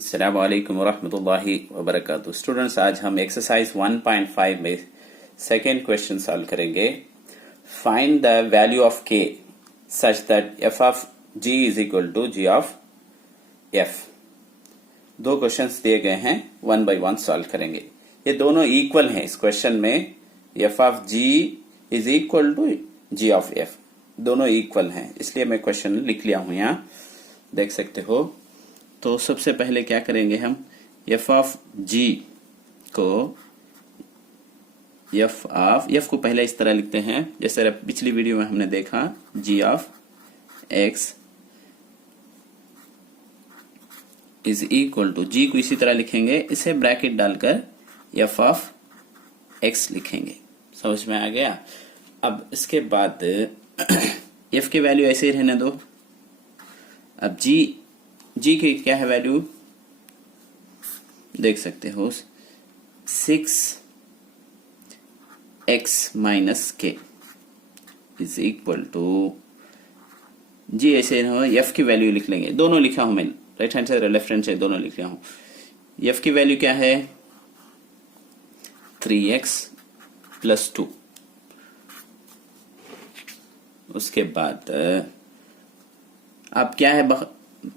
अस्सलाम वालेकुम वरहमतुल्लाहि वबरकातुहू। स्टूडेंट्स, आज हम एक्सरसाइज 1.5 में सेकेंड क्वेश्चन सॉल्व करेंगे। Find the value of K such that F of G is equal to G of F. दो क्वेश्चंस दिए गए हैं, वन बाय वन सॉल्व करेंगे। ये दोनों इक्वल हैं। इस क्वेश्चन में F of G is equal to G of F, दोनों इक्वल हैं, इसलिए मैं क्वेश्चन लिख लिया हूं। यहां देख सकते हो। तो सबसे पहले क्या करेंगे हम, एफ ऑफ जी को एफ को पहले इस तरह लिखते हैं जैसे पिछली वीडियो में हमने देखा, G of X is equal to, G को इसी तरह लिखेंगे, इसे ब्रैकेट डालकर एफ ऑफ एक्स लिखेंगे। समझ में आ गया। अब इसके बाद एफ की वैल्यू ऐसे ही रहने दो। अब जी की क्या है वैल्यू, देख सकते हो, 6x माइनस के इज इक्वल टू, जी ऐसे हो, एफ की वैल्यू लिख लेंगे। दोनों लिखा हूं मैं, right hand side left hand side दोनों लिख लिया हूं। एफ की वैल्यू क्या है, 3x प्लस 2। उसके बाद अब क्या है,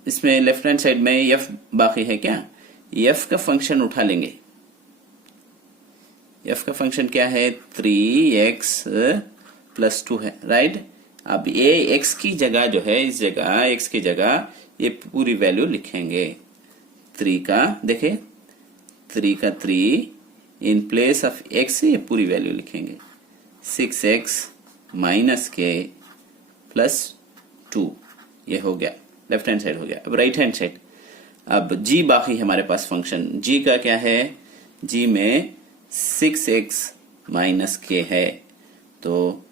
इसमें लेफ्ट हैंड साइड में एफ बाकी है क्या, एफ का फंक्शन उठा लेंगे। एफ का फंक्शन क्या है, 3x प्लस 2 है, राइट। अब ये x की जगह जो है, इस जगह x की जगह ये पूरी वैल्यू लिखेंगे। 3 का देखे, 3 का 3 इन प्लेस ऑफ x ये पूरी वैल्यू लिखेंगे। 6x माइनस के प्लस 2, ये हो गया, लेफ्ट हैंड साइड हो गया। अब राइट हैंड साइड, अब जी बाकी हमारे पास फंक्शन, जी का क्या है, जी में 6x माइनस के है, तो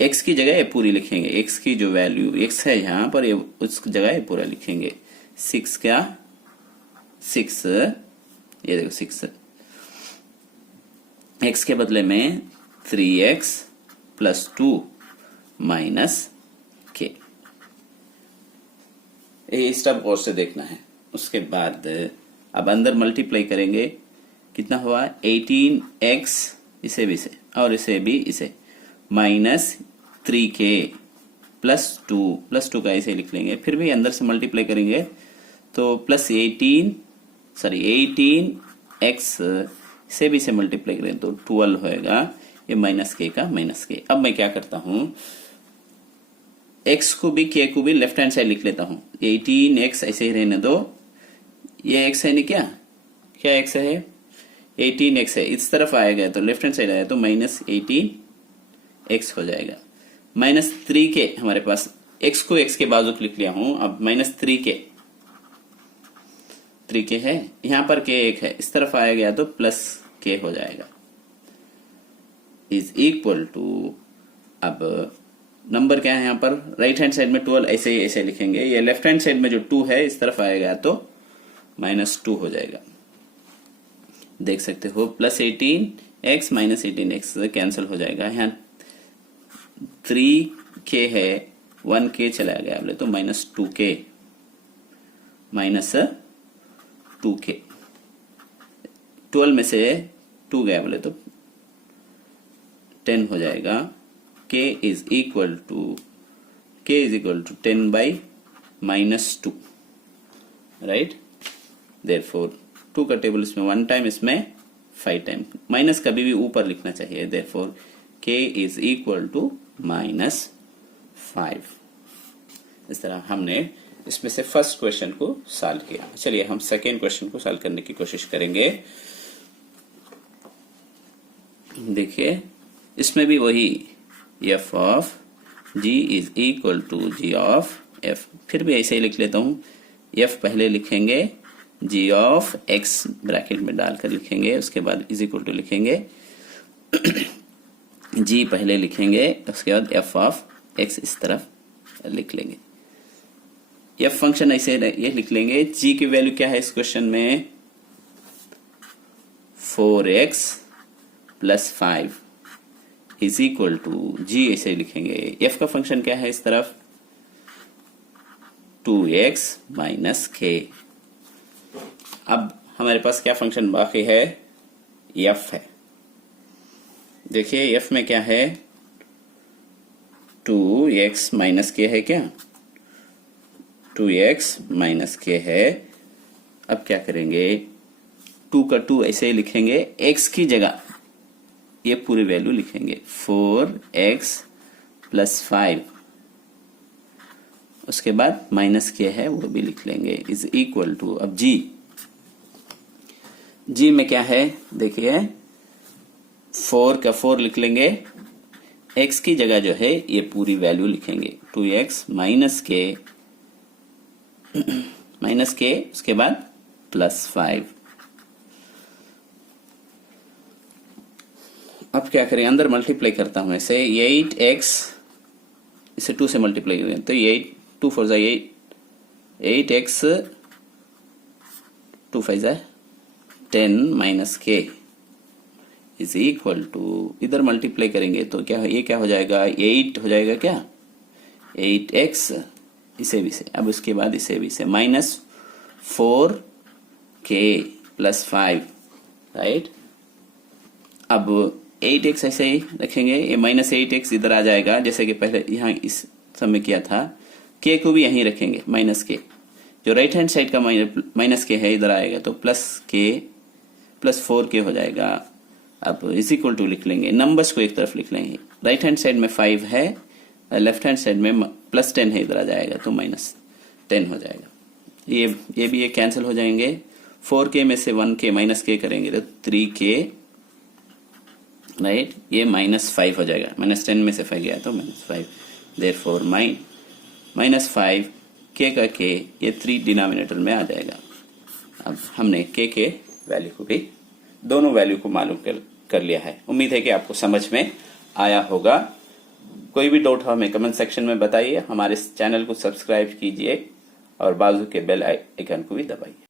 x की जगह ये पूरी लिखेंगे। x की जो वैल्यू x है यहां पर, ये उस जगह ये पूरा लिखेंगे। 6 क्या, 6, ये देखो 6, x के बदले में 3x प्लस 2 माइनस के, ये स्टेप गौर से देखना है। उसके बाद अब अंदर मल्टीप्लाई करेंगे, कितना हुआ, 18x, इसे भी से और इसे भी इसे, माइनस 3k प्लस 2 का इसे लिख लेंगे। फिर भी अंदर से मल्टीप्लाई करेंगे तो प्लस 18x से भी इसे मल्टीप्लाई करें तो 12 होएगा, ये माइनस के का माइनस के। अब मैं क्या करता हूं, x को भी k को भी लेफ्ट हैंड साइड लिख लेता हूं। 18x ऐसे ही रहने दो, ये x है नहीं, क्या x है, 18x है, इस तरफ आएगा तो लेफ्ट हैंड साइड आया तो माइनस 18x हो जाएगा। माइनस 3k हमारे पास, x को x के बाजू लिख लिया हूं। अब माइनस 3k है, यहां पर k 1 है, इस तरफ आया गया तो प्लस k हो जाएगा, इज इक्वल टू, अब नंबर क्या है यहाँ पर, राइट हैंड साइड में 12 ऐसे ही ऐसे लिखेंगे। ये लेफ्ट हैंड साइड में जो 2 है इस तरफ आएगा तो माइनस 2 हो जाएगा। देख सकते हो, plus 18x minus 18x cancel हो जाएगा। यहाँ 3k है, 1k चला गया बोले तो माइनस 2k, माइनस 2k, 12 में से 2 गया बोले तो 10 हो जाएगा। k is equal to 10 by minus 2, right? Therefore 2 का टेबल इसमें 1 टाइम, इसमें 5 टाइम, माइनस कभी भी ऊपर लिखना चाहिए। Therefore k is equal to minus 5। इस तरह हमने इसमें से फर्स्ट क्वेश्चन को सॉल्व किया। चलिए हम सेकेंड क्वेश्चन को सॉल्व करने की कोशिश करेंगे। देखिए, इसमें भी वही f of g is equal to G of f। फिर भी ऐसे ही लिख लेता हूं, f पहले लिखेंगे, g ऑफ x ब्रैकेट में डालकर लिखेंगे, उसके बाद इज इक्वल टू लिखेंगे, g पहले लिखेंगे, उसके बाद f ऑफ x इस तरफ लिख लेंगे। f फंक्शन ऐसे ये लिख लेंगे। g की वैल्यू क्या है इस क्वेश्चन में, 4x plus 5 is equal to, G ऐसे लिखेंगे। f का फंक्शन क्या है इस तरफ, 2x माइनस k। अब हमारे पास क्या फंक्शन बाकी है, एफ है। देखिए एफ में क्या है, 2x माइनस के है क्या, 2x माइनस के है। अब क्या करेंगे, 2 का 2 ऐसे ही लिखेंगे, x की जगह ये पूरी वैल्यू लिखेंगे, 4x प्लस 5, उसके बाद माइनस के है वो भी लिख लेंगे, इज इक्वल टू। अब जी में क्या है, देखिए 4 का 4 लिख लेंगे, x की जगह जो है ये पूरी वैल्यू लिखेंगे, 2x माइनस के उसके बाद प्लस 5। अब क्या करें, अंदर मल्टीप्लाई करता हूं ऐसे, 8x इसे 2 से मल्टीप्लाई करें तो 8 2 4 जा 8x 2 5 जा 10 माइनस के इज इक्वल टू, इधर मल्टीप्लाई करेंगे तो क्या ये क्या हो जाएगा, 8 हो जाएगा क्या, 8x इसे भी से, अब उसके बाद इसे भी से माइनस 4k प्लस 5, राइट। अब 8x ऐसे ही रखेंगे, ये माइनस 8x इधर आ जाएगा, जैसे कि पहले यहाँ इस समय किया था, k को भी यहीं रखेंगे, माइनस के जो राइट हैंड साइड का माइनस के है इधर आएगा तो प्लस के प्लस 4k हो जाएगा। अब इज इक्वल टू लिख लेंगे, नंबर्स को एक तरफ लिख लेंगे, राइट हैंड साइड में 5 है, लेफ्ट हैंड साइड में प्लस 10 है, इधर आ जाएगा तो माइनस 10 हो जाएगा। ये भी ये कैंसिल हो जाएंगे, 4k में से 1k माइनस के करेंगे तो 3k, राइट। ये -5 हो जाएगा, -10 में से 5 गया तो -5, देयरफॉर -5 k का k ये 3 डिनोमिनेटर में आ जाएगा। अब हमने k के वैल्यू को भी, दोनों वैल्यू को मालूम कर लिया है। उम्मीद है कि आपको समझ में आया होगा। कोई भी डाउट हो हमें कमेंट सेक्शन में बताइए, हमारे चैनल को सब्सक्राइब कीजिए और बाजू के बेल आइकन को भी दबाइए।